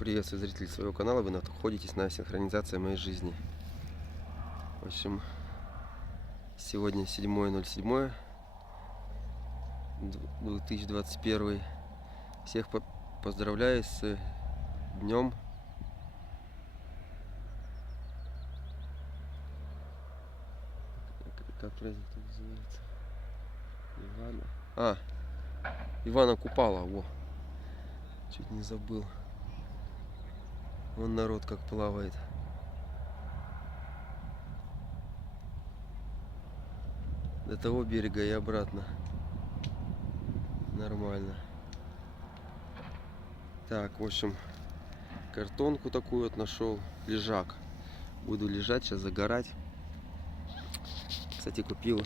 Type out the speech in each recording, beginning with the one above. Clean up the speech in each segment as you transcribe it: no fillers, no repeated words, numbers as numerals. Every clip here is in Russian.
Приветствую зрителей своего канала, вы находитесь на синхронизации моей жизни. В общем, сегодня 7.07.2021. Всех поздравляю с днем. Как праздник называется? Ивана Купала, во. Чуть не забыл. Вон народ как плавает. До того берега и обратно. Нормально. Так, в общем, картонку такую вот нашел. Лежак. Буду лежать, сейчас загорать. Кстати, купил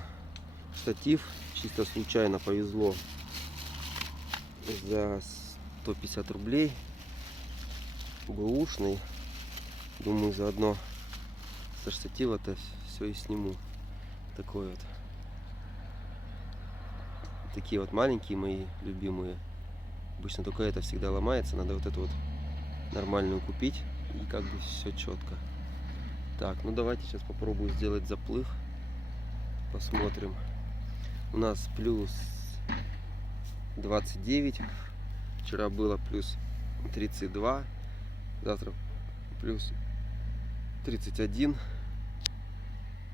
штатив. Чисто случайно повезло. За 150 рублей. Бэушный. Думаю, заодно со штатива-то все и сниму. Такой вот. Такие вот маленькие мои любимые. Обычно только это всегда ломается. Надо вот эту вот нормальную купить. И как бы все четко. Так, ну давайте сейчас попробую сделать заплыв. Посмотрим. У нас плюс 29. Вчера было плюс 32. Завтра плюс 31.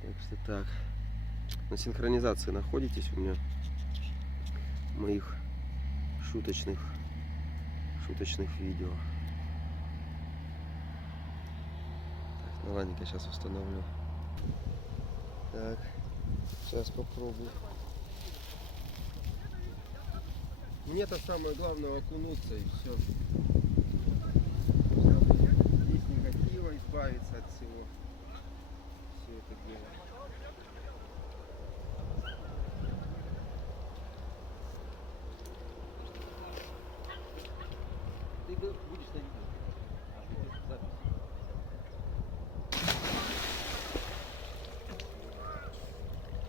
Так что так. На синхронизации находитесь у меня моих шуточных видео. Так, ну ладненько, сейчас установлю. Так, сейчас попробую. Мне-то самое главное окунуться и все. Здесь негатива, избавиться от всего. Все это дело. Ты будешь на видео. Запись.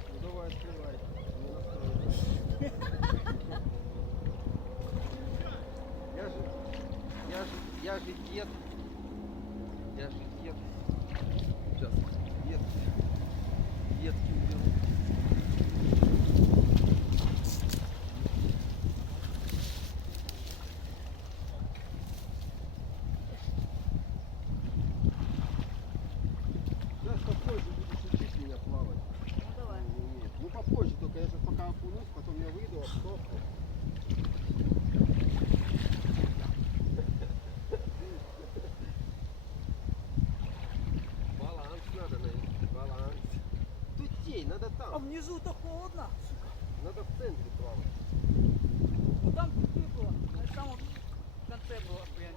Ну давай, открывай. Я же дед. Сейчас детки уберу. Сейчас попозже будешь учить меня плавать. Ну давай. Нет. Ну попозже, только я сейчас пока окунусь, потом я выйду, обсохну. Баланс надо найти, баланс. Тутей, надо А там. внизу-то холодно. Надо в центре плавать. Ну там ты было, на самом конце было прям.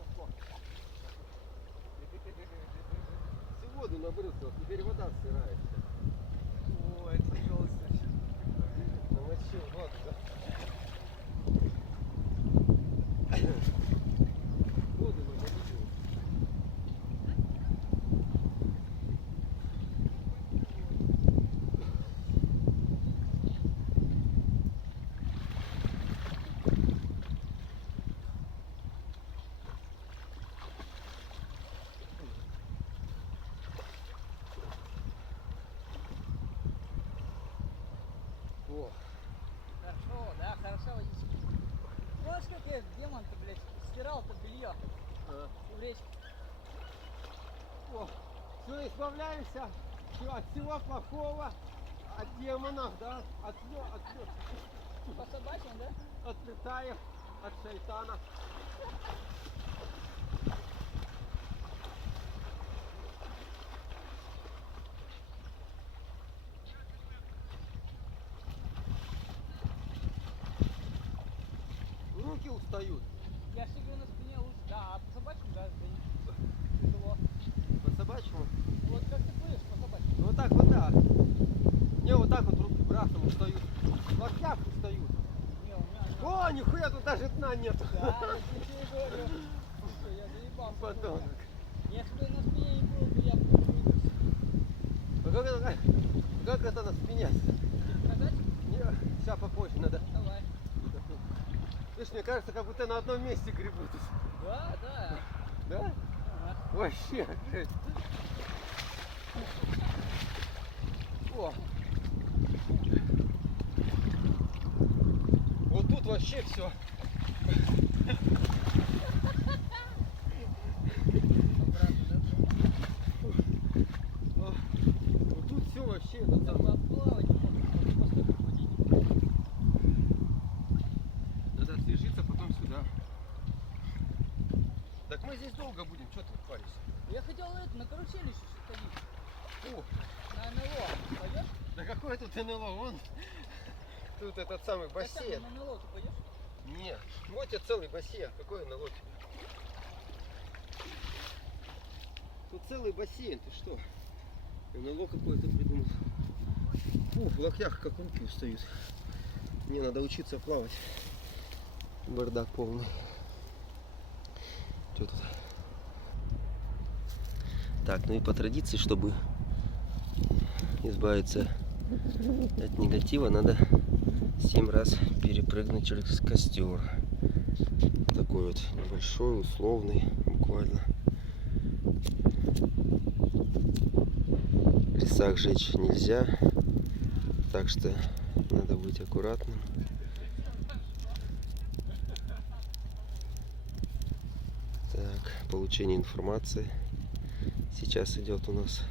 Всю воду набрызгал, теперь вода стирается. О, это желтый. Намочил воду, да? Воду намочил. О, Хорошо, да, хорошо водичка. Знаешь, как я демон-то, блядь, стирал-то белье а. в речке. О, все, избавляемся от всего плохого, от демонов, да, от По собачьим, да? отлетаем от шайтана. Руки устают. Я себе на спине лучше. Да, а по собачьим, да, тяжело. По собачьему? Вот как ты плывешь по собачьим? Ну вот так вот, да. Не, вот так вот руки брасом устают. В локтях устают. Не, у меня... О, нихуя, тут даже дна нету. Да, я тебе говорю. Слушай, я заебался. Подонок. Если бы на спине не было, то я бы не выдержал. А как это на спине? Сказать? Не, сейчас попозже надо. Давай. Видишь, мне кажется, как будто на одном месте гребут. Да, да. Да? Ага. Вообще, жесть. О. Вот тут вообще все. Обратно, да? Вот тут все вообще. Это Там самое. плавать не можешь, можно просто ходить. Надо освежиться, потом сюда. Так мы здесь долго будем, что ты паришься? Я хотел это, на карусели еще сходить. О, На НЛО. Пойдешь? да какой тут НЛО? Вон. Тут этот самый бассейн. На НЛО ты пойдешь? Нет, вот тебе целый бассейн. Какой НЛО? Тут целый бассейн, ты что? НЛО какое-то придумал. В локтях как руки устают. Мне надо учиться плавать. Бардак полный. Что тут? Так, ну и по традиции, чтобы избавиться от негатива, надо 7 раз перепрыгнуть через костер. Такой вот небольшой, условный, буквально. В лесах жечь нельзя, так что надо быть аккуратным. Так, получение информации сейчас идет у нас.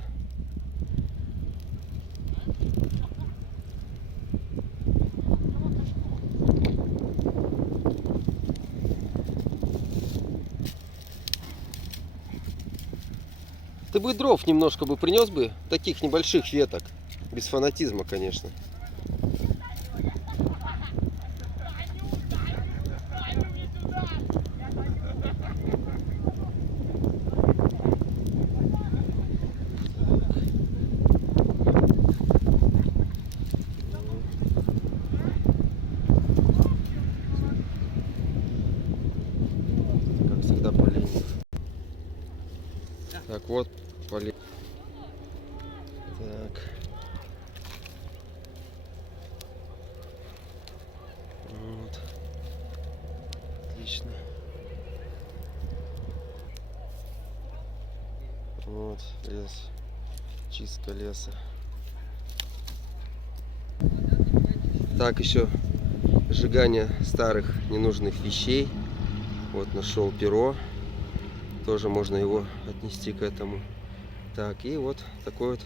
Ты бы дров немножко бы принес бы, таких небольших веток, без фанатизма, конечно. Как всегда, поленьев. Так, вот поле. Так. Вот. Отлично. Вот лес. Чистка леса. Так, еще сжигание старых ненужных вещей. Вот нашел перо. Тоже можно его отнести к этому. Так, и вот такой вот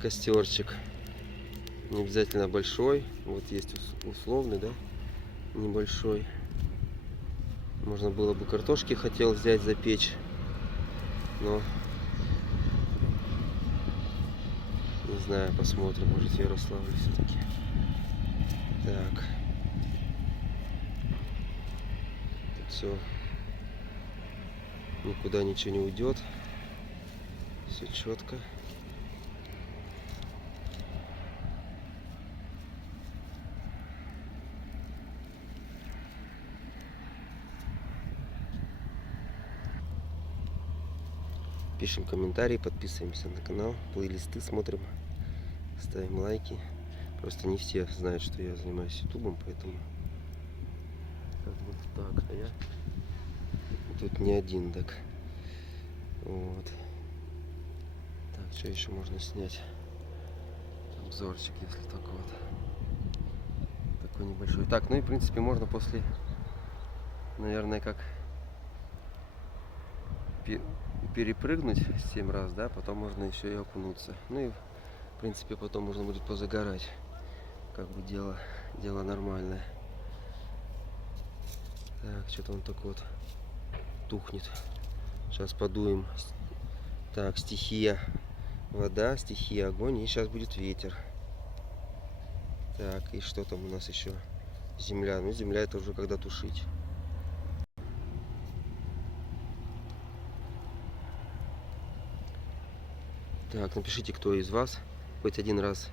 костерчик. Не обязательно большой. Вот есть условный, да? Небольшой. Можно было бы картошки хотел взять, запечь. Но не знаю, посмотрим. Может, в Ярославле все-таки. Так. Тут все. Никуда ничего не уйдет. Все четко. Пишем комментарии, подписываемся на канал, плейлисты смотрим, ставим лайки. Просто не все знают, что я занимаюсь ютубом, поэтому как вот так. А я тут не один, так. Вот. Так, что еще можно снять? Обзорчик, если только вот такой небольшой. Так, ну и в принципе можно после, наверное, как перепрыгнуть 7 раз, да, потом можно еще и окунуться. Ну и в принципе потом можно будет позагорать. Как бы дело нормальное. Так, что-то он так вот тухнет. Сейчас подуем. Так, стихия вода, стихия огонь, и сейчас будет ветер. Так, и что там у нас еще? Земля. Ну, земля это уже когда тушить. Так, напишите, кто из вас хоть один раз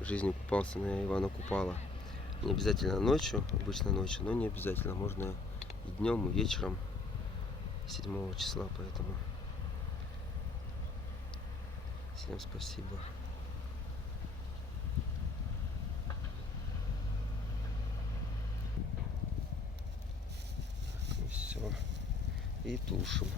в жизни купался на Ивана Купала. Не обязательно ночью, обычно ночью, но не обязательно. Можно и днем, и вечером 7 числа, поэтому всем спасибо. Все. И тушим.